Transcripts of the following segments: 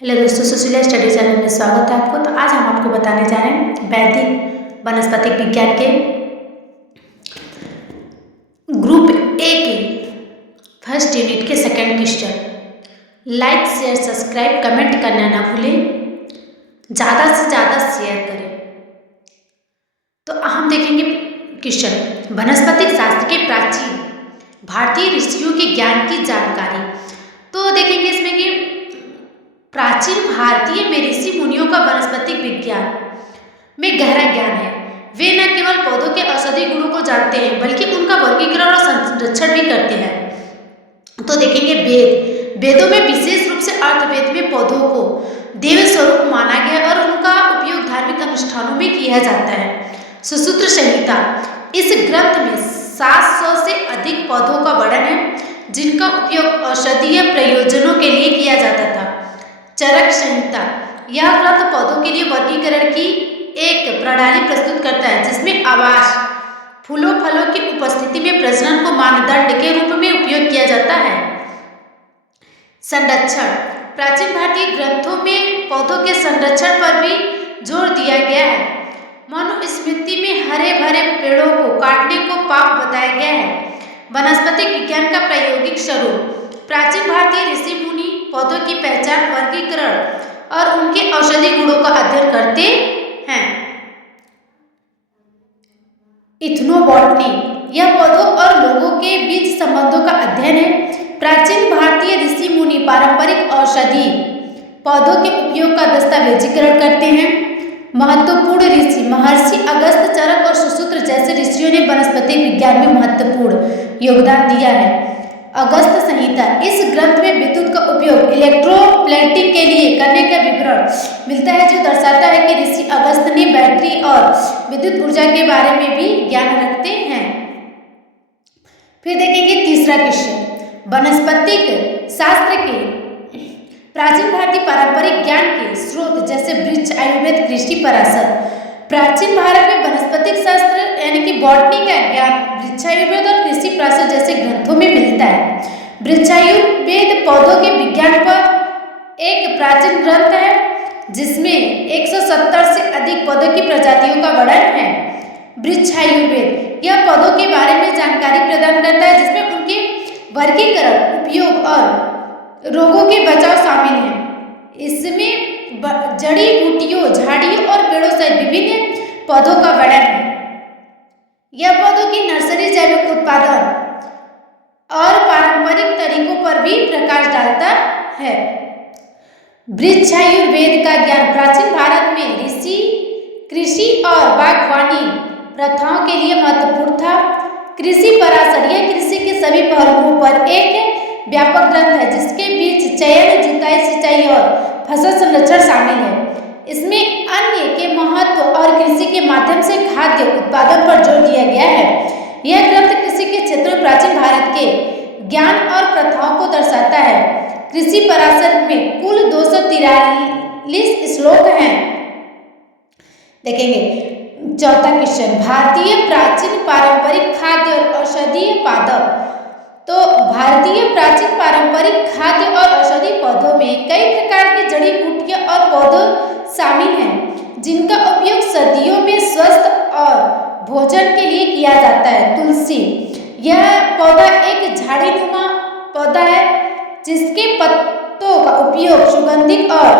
Hello दोस्तों, Sushila study channel में स्वागत है आपको। तो आज हम आपको बताने जा रहे हैं वैदिक वनस्पतिक विज्ञान के ग्रुप ए के फर्स्ट यूनिट के second question. Like share subscribe comment करना ना भूलें, ज़्यादा से ज़्यादा शेयर करें। तो हम देखेंगे क्वेश्चन, वनस्पतिक शास्त्र के प्राचीन भारतीय ऋषियों के ज्ञान की जानकारी। तो देखेंगे इसमें कि प्राचीन भारतीय में ऋषि मुनियों का वनस्पतिक विज्ञान में गहरा ज्ञान है। वे न केवल पौधों के औषधि गुणों को जानते हैं बल्कि उनका वर्गीकरण और संरक्षण भी करते हैं। तो देखेंगे वेदों में विशेष रूप से अर्थवेद में पौधों को देव स्वरूप माना गया और उनका उपयोग धार्मिक अनुष्ठानों में किया जाता है। सुश्रुत संहिता, इस ग्रंथ में 700 से अधिक पौधों का वर्णन है जिनका उपयोग औषधीय प्रयोजनों के लिए किया जाता था। चरक संहिता, यह ग्रंथ पौधों के लिए वर्गीकरण की एक प्रणाली प्रस्तुत करता है जिसमें आवास, फूलों फलों की उपस्थिति में प्रजनन को मानदंड के रूप में उपयोग किया जाता है। संरक्षण, प्राचीन भारतीय ग्रंथों में पौधों के संरक्षण पर भी जोर दिया गया है। मनुस्मृति में हरे भरे पेड़ों को काटने को पाप बताया गया है। वनस्पतिक विज्ञान का प्रायोगिक स्वरूप, प्राचीन भारतीय ऋषि मुनि पौधों की पहचान, वर्गीकरण और उनके औषधि गुणों का अध्ययन करते हैं। इथनोबॉटनी, यह पौधों और लोगों के बीच संबंधों का अध्ययन है। प्राचीन भारतीय ऋषि मुनि पारंपरिक औषधि पौधों के उपयोग का दस्तावेजीकरण करते हैं। महत्वपूर्ण ऋषि, महर्षि अगस्त्य, चरक और सुश्रुत जैसे ऋषियों ने वनस्पतिक विज्ञान में महत्वपूर्ण योगदान दिया है। अगस्त्य संहिता, इस ग्रंथ में विद्युत का उपयोग इलेक्ट्रोप्लेटिंग के लिए करने का विवरण मिलता है जो दर्शाता है कि ऋषि अगस्त्य ने बैटरी और विद्युत ऊर्जा के बारे में भी ज्ञान रखते हैं। फिर देखेंगे तीसरा क्वेश्चन, वनस्पतिक शास्त्र के प्राचीन भारतीय पारंपरिक ज्ञान के स्रोत जैसे वृक्ष, आयुर्वेद, कृषि, पराशर। प्राचीन भारत में वनस्पतिक शास्त्र यानी कि बॉटनी का ज्ञान वृक्षायुर्वेद और कृषि पराशर जैसे ग्रंथों में मिलता है। वृक्षायुर्वेद पौधों के विज्ञान पर एक प्राचीन ग्रंथ है जिसमें 170 से अधिक पौधों की प्रजातियों का वर्णन है। वृक्षायुर्वेद, यह पौधों के बारे में जानकारी प्रदान करता है जिसमें उनके वर्गीकरण, उपयोग और रोगों के बचाव शामिल है। इसमें जड़ी बूटियों, झाड़ियों और पेड़ों सहित विभिन्न पौधों का वर्णन है। यह पौधों की नर्सरी, जैविक उत्पादन और पारंपरिक तरीकों पर भी प्रकाश डालता है। वृक्षायुर्वेद का ज्ञान प्राचीन भारत में ऋषि, कृषि और बागवानी प्रथाओं के लिए महत्वपूर्ण था। कृषि पराशर, यह कृषि के सभी पहलुओं पर एक व्यापक ग्रंथ है जिसके बीच चयन, जुताई, सिंचाई और फसल संरक्षण शामिल है। इसमें अन्न के महत्व और कृषि के माध्यम से खाद्य उत्पादन पर जोर दिया गया है। यह ग्रंथ कृषि के क्षेत्र में प्राचीन भारत के ज्ञान और प्रथाओं को दर्शाता है। कृषि पराशर में कुल 243 श्लोक हैं। देखेंगे चौथा क्वेश्चन, भारतीय प्राचीन पारंपरिक खाद्य और औषधीय पादप। तो भारतीय प्राचीन पारंपरिक खाद्य और औषधि पौधों में कई प्रकार की जड़ी बूटियां और पौधे शामिल हैं जिनका उपयोग सर्दियों में स्वस्थ और भोजन के लिए किया जाता है। तुलसी, यह पौधा एक झाड़ीनुमा पौधा है जिसके पत्तों का उपयोग सुगंधित और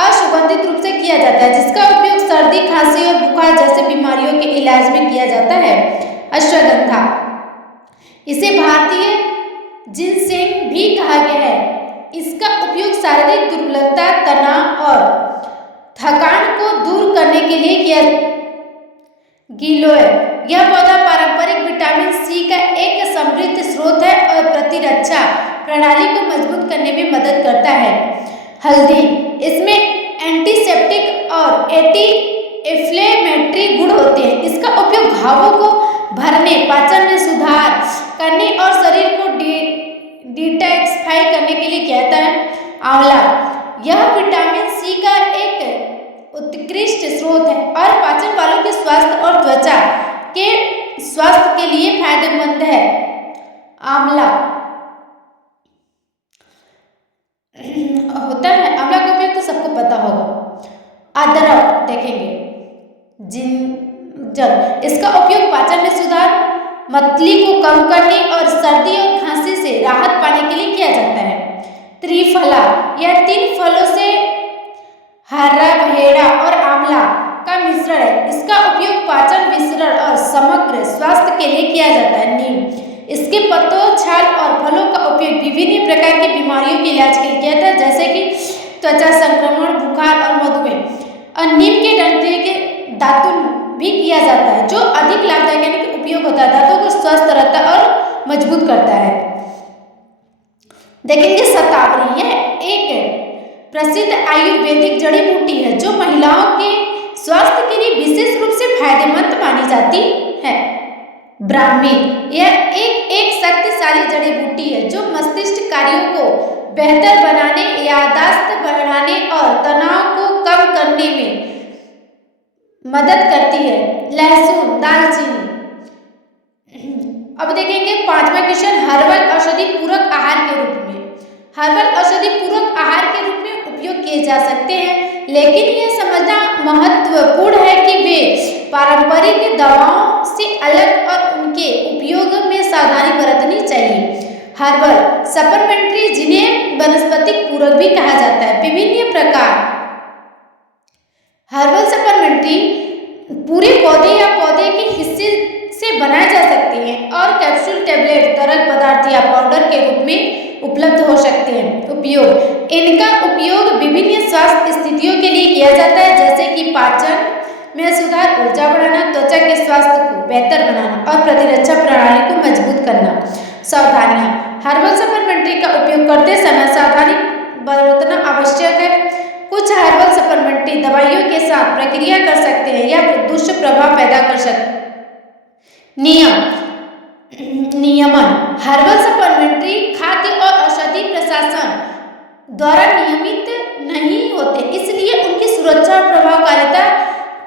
असुगंधित रूप से किया जाता है, जिसका उपयोग सर्दी, खांसी और बुखार जैसे बीमारियों के इलाज में किया जाता है। अश्वगंधा, इसे भारतीय जिनसेंग भी कहा गया है। इसका उपयोग शारीरिक दुर्बलता, तनाव और थकान को दूर करने के लिए किया। गिलोय, यह पौधा पारंपरिक विटामिन सी का एक समृद्ध स्रोत है और प्रतिरक्षा प्रणाली को मजबूत करने में मदद करता है। हल्दी, इसमें एंटीसेप्टिक और एंटी इन्फ्लेमेटरी गुण होते हैं। इसका उपयोग घावों को भरने, पाचन में सुधार करने और शरीर को डिटॉक्सिफाई करने के लिए किया जाता है। आंवला, यह विटामिन सी का एक उत्कृष्ट स्रोत है और पाचन वालों के स्वास्थ्य और त्वचा के स्वास्थ्य के लिए फायदेमंद है। आंवला होता है, आंवला को इसका उपयोग पाचन में सुधार, मतली को कम करने और सर्दी और खांसी से राहत पाने के लिए किया जाता है। त्रिफला, यह 3 फलों से हरा, भेड़ा और आंवला का मिश्रण है। इसका उपयोग पाचन, विसरण और समग्र स्वास्थ्य के लिए किया जाता है। नीम, इसके पत्तों, छाल और फलों का उपयोग विभिन्न प्रकार की बीमारियों के इलाज के लिए किया जाता है, जैसे कि त्वचा संक्रमण, बुखार और मधुमेह। और नीम के डंठल के दातुन भी किया जाता है, जो अधिक लाभदायक यानी कि उपयोग होता है, दांतों को स्वस्थ रहता है और मजबूत करता है। देखेंगे शतावरी, यह एक प्रसिद्ध आयुर्वेदिक जड़ी बूटी है जो महिलाओं के स्वास्थ्य के लिए विशेष रूप से फायदेमंद मानी जाती है। ब्राह्मी, यह एक शक्तिशाली जड़ी बूटी है जो मस्तिष्क कार्यों को बेहतर बनाने, याददाश्त बढ़ाने और तनाव को कम करने में मदद करती है। लहसुन, दालचीनी। अब देखेंगे 5वां क्वेश्चन, हर्बल औषधि पूरक आहार के रूप में। हर्बल औषधि पूरक आहार के रूप में उपयोग किए जा सकते हैं, लेकिन यह समझना महत्वपूर्ण है कि वे पारंपरिक दवाओं से अलग और उनके उपयोग में सावधानी बरतनी चाहिए। हर्बल सप्लीमेंट्री, जिन्हें वनस्पतिक पूरक भी कहा जाता है, विभिन्न प्रकार। हर्बल सप्लीमेंट्री पूरे पौधे या पौधे के हिस्से से बनाए जा सकते हैं और कैप्सूल, टैबलेट, तरल पदार्थ या पाउडर के रूप में उपलब्ध हो सकते हैं। उपयोग, इनका उपयोग विभिन्न स्वास्थ्य स्थितियों के लिए किया जाता है, जैसे कि पाचन में सुधार, ऊर्जा बढ़ाना, त्वचा के स्वास्थ्य को बेहतर बनाना और प्रतिरक्षा प्रणाली को मजबूत करना। सावधानियां, हर्बल सप्लीमेंट्री का उपयोग करते समय सावधानी बरतना आवश्यक है। कुछ हर्बल सप्लीमेंट्री दवाइयों के साथ प्रक्रिया कर सकते हैं या दुष्प्रभाव पैदा कर सकते हैं। नियमन, हर्बल सप्लीमेंट्री खाद्य और औषधि प्रशासन द्वारा नियमित नहीं होते, इसलिए उनकी सुरक्षा और प्रभावकारिता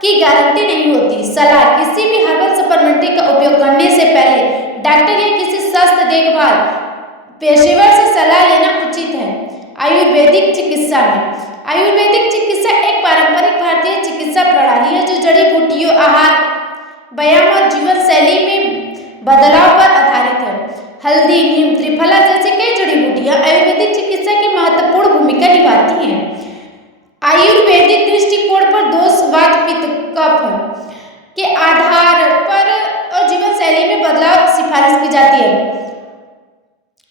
की गारंटी नहीं होती। सलाह, किसी भी हर्बल सप्लीमेंट्री का उपयोग करने से पहले डॉक्टर या किसी स्वास्थ्य देखभाल पेशेवर से सलाह लेना उचित है। आयुर्वेदिक चिकित्सा में, आयुर्वेदिक चिकित्सा एक पारंपरिक भारतीय चिकित्सा प्रणाली है जो जड़ी बूटियों, आहार, व्यायाम और जीवन शैली में बदलाव पर आधारित है। हल्दी, नीम, त्रिफला जैसे कई जड़ी बूटियां आयुर्वेदिक चिकित्सा की महत्वपूर्ण भूमिका निभाती हैं। आयुर्वेदिक दृष्टिकोण पर दोष, वात, पित्त, कफ के आधार पर और जीवन शैली में बदलाव सिफारिश की जाती है।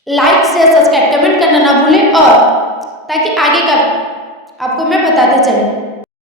लाइक, शेयर, सब्सक्राइब, कमेंट करना ना भूलें और ताकि आगे का आपको मैं बताते चलूं।